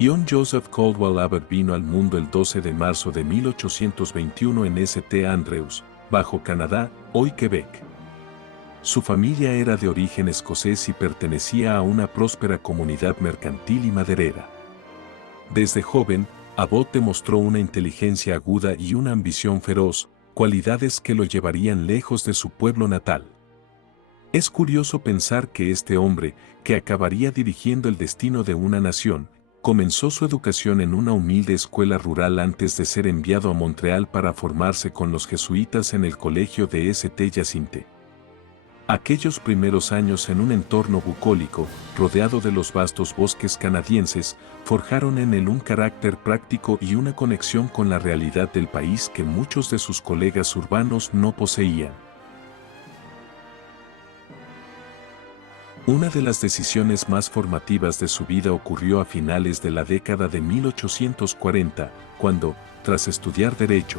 John Joseph Caldwell Abbott vino al mundo el 12 de marzo de 1821 en St. Andrews, bajo Canadá, hoy Quebec. Su familia era de origen escocés y pertenecía a una próspera comunidad mercantil y maderera. Desde joven, Abbott demostró una inteligencia aguda y una ambición feroz, cualidades que lo llevarían lejos de su pueblo natal. Es curioso pensar que este hombre, que acabaría dirigiendo el destino de una nación, comenzó su educación en una humilde escuela rural antes de ser enviado a Montreal para formarse con los jesuitas en el colegio de St. Hyacinthe. Aquellos primeros años en un entorno bucólico, rodeado de los vastos bosques canadienses, forjaron en él un carácter práctico y una conexión con la realidad del país que muchos de sus colegas urbanos no poseían. Una de las decisiones más formativas de su vida ocurrió a finales de la década de 1840, cuando, tras estudiar Derecho,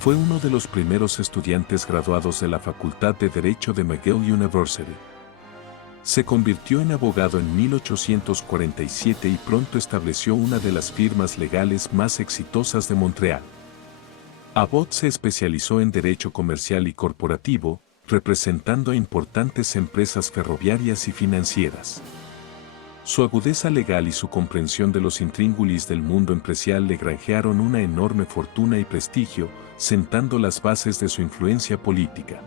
fue uno de los primeros estudiantes graduados de la Facultad de Derecho de McGill University. Se convirtió en abogado en 1847 y pronto estableció una de las firmas legales más exitosas de Montreal. Abbott se especializó en Derecho Comercial y Corporativo, representando a importantes empresas ferroviarias y financieras. Su agudeza legal y su comprensión de los intríngulis del mundo empresarial le granjearon una enorme fortuna y prestigio, sentando las bases de su influencia política.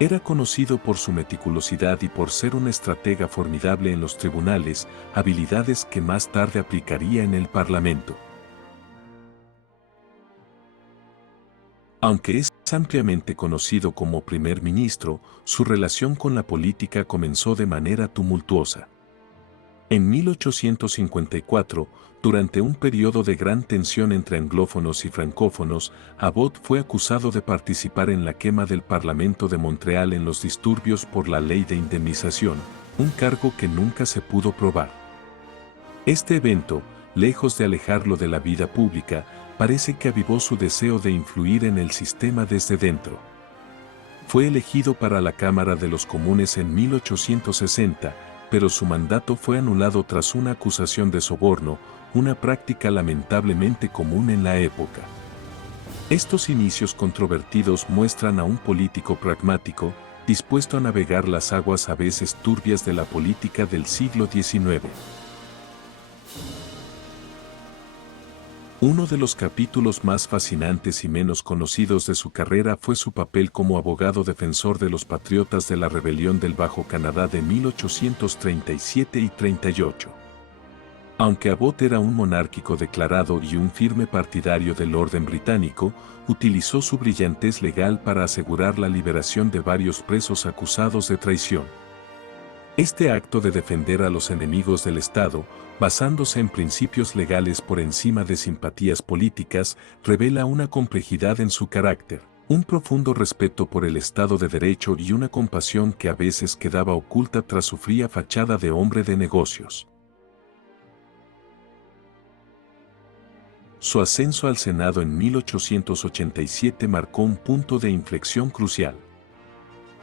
Era conocido por su meticulosidad y por ser un estratega formidable en los tribunales, habilidades que más tarde aplicaría en el Parlamento. Aunque es ampliamente conocido como primer ministro, su relación con la política comenzó de manera tumultuosa. En 1854, durante un periodo de gran tensión entre anglófonos y francófonos, Abbott fue acusado de participar en la quema del Parlamento de Montreal en los disturbios por la ley de indemnización, un cargo que nunca se pudo probar. Este evento, lejos de alejarlo de la vida pública, parece que avivó su deseo de influir en el sistema desde dentro. Fue elegido para la Cámara de los Comunes en 1860, pero su mandato fue anulado tras una acusación de soborno, una práctica lamentablemente común en la época. Estos inicios controvertidos muestran a un político pragmático, dispuesto a navegar las aguas a veces turbias de la política del siglo XIX. Uno de los capítulos más fascinantes y menos conocidos de su carrera fue su papel como abogado defensor de los patriotas de la rebelión del Bajo Canadá de 1837 y 38. Aunque Abbott era un monárquico declarado y un firme partidario del orden británico, utilizó su brillantez legal para asegurar la liberación de varios presos acusados de traición. Este acto de defender a los enemigos del Estado, basándose en principios legales por encima de simpatías políticas, revela una complejidad en su carácter, un profundo respeto por el Estado de Derecho y una compasión que a veces quedaba oculta tras su fría fachada de hombre de negocios. Su ascenso al Senado en 1887 marcó un punto de inflexión crucial.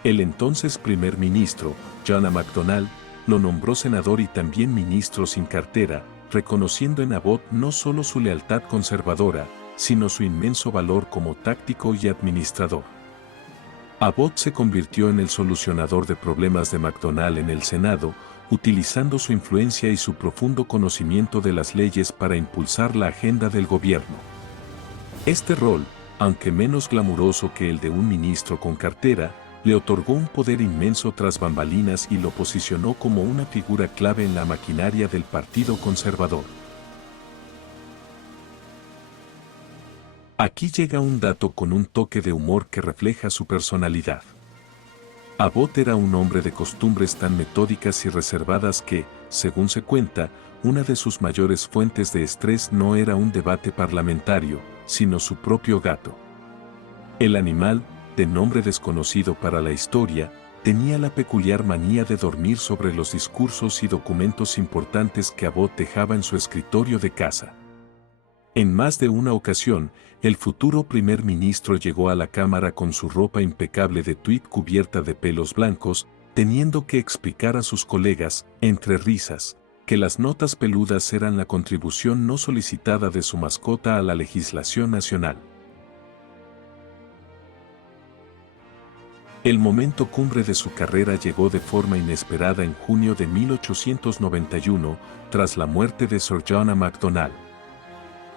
El entonces primer ministro, John A. Macdonald, lo nombró senador y también ministro sin cartera, reconociendo en Abbott no solo su lealtad conservadora, sino su inmenso valor como táctico y administrador. Abbott se convirtió en el solucionador de problemas de Macdonald en el Senado, utilizando su influencia y su profundo conocimiento de las leyes para impulsar la agenda del gobierno. Este rol, aunque menos glamuroso que el de un ministro con cartera, le otorgó un poder inmenso tras bambalinas y lo posicionó como una figura clave en la maquinaria del Partido Conservador. Aquí llega un dato con un toque de humor que refleja su personalidad. Abbott era un hombre de costumbres tan metódicas y reservadas que, según se cuenta, una de sus mayores fuentes de estrés no era un debate parlamentario, sino su propio gato. El animal, de nombre desconocido para la historia, tenía la peculiar manía de dormir sobre los discursos y documentos importantes que Abbott dejaba en su escritorio de casa. En más de una ocasión, el futuro primer ministro llegó a la cámara con su ropa impecable de tweed cubierta de pelos blancos, teniendo que explicar a sus colegas, entre risas, que las notas peludas eran la contribución no solicitada de su mascota a la legislación nacional. El momento cumbre de su carrera llegó de forma inesperada en junio de 1891, tras la muerte de Sir John A. Macdonald.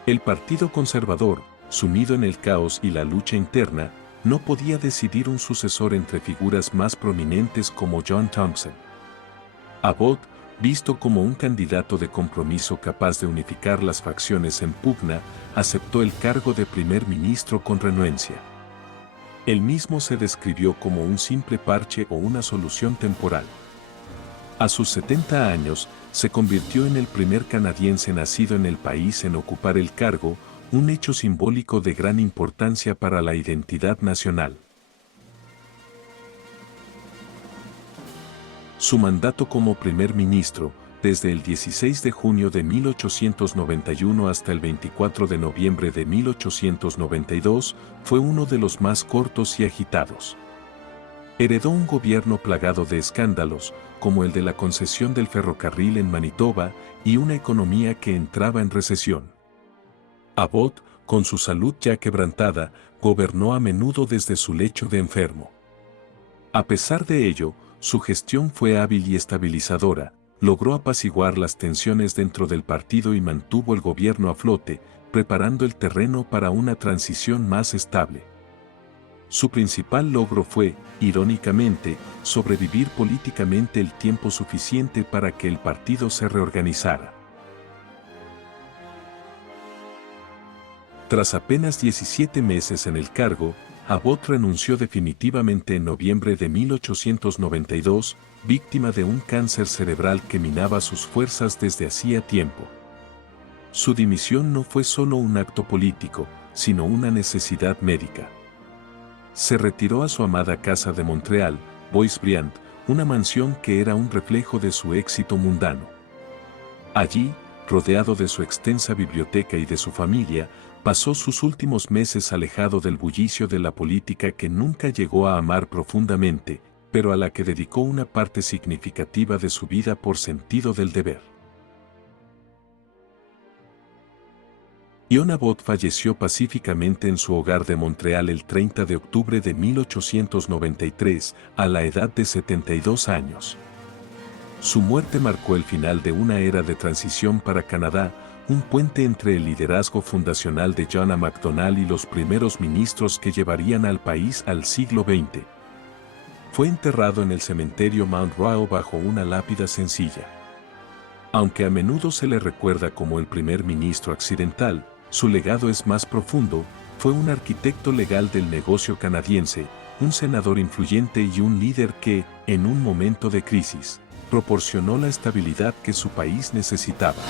El Partido Conservador, sumido en el caos y la lucha interna, no podía decidir un sucesor entre figuras más prominentes como John Thompson. Abbott, visto como un candidato de compromiso capaz de unificar las facciones en pugna, aceptó el cargo de primer ministro con renuencia. Él mismo se describió como un simple parche o una solución temporal. A sus 70 años, se convirtió en el primer canadiense nacido en el país en ocupar el cargo, un hecho simbólico de gran importancia para la identidad nacional. Su mandato como primer ministro, desde el 16 de junio de 1891 hasta el 24 de noviembre de 1892, fue uno de los más cortos y agitados. Heredó un gobierno plagado de escándalos, como el de la concesión del ferrocarril en Manitoba, y una economía que entraba en recesión. Abbott, con su salud ya quebrantada, gobernó a menudo desde su lecho de enfermo. A pesar de ello, su gestión fue hábil y estabilizadora, logró apaciguar las tensiones dentro del partido y mantuvo el gobierno a flote, preparando el terreno para una transición más estable. Su principal logro fue, irónicamente, sobrevivir políticamente el tiempo suficiente para que el partido se reorganizara. Tras apenas 17 meses en el cargo, Abbott renunció definitivamente en noviembre de 1892, víctima de un cáncer cerebral que minaba sus fuerzas desde hacía tiempo. Su dimisión no fue solo un acto político, sino una necesidad médica. Se retiró a su amada casa de Montreal, Bois-Briand, una mansión que era un reflejo de su éxito mundano. Allí, rodeado de su extensa biblioteca y de su familia, pasó sus últimos meses alejado del bullicio de la política que nunca llegó a amar profundamente, pero a la que dedicó una parte significativa de su vida por sentido del deber. John Abbott falleció pacíficamente en su hogar de Montreal el 30 de octubre de 1893, a la edad de 72 años. Su muerte marcó el final de una era de transición para Canadá, un puente entre el liderazgo fundacional de John A. Macdonald y los primeros ministros que llevarían al país al siglo XX. Fue enterrado en el cementerio Mount Royal bajo una lápida sencilla. Aunque a menudo se le recuerda como el primer ministro accidental, su legado es más profundo. Fue un arquitecto legal del negocio canadiense, un senador influyente y un líder que, en un momento de crisis, proporcionó la estabilidad que su país necesitaba.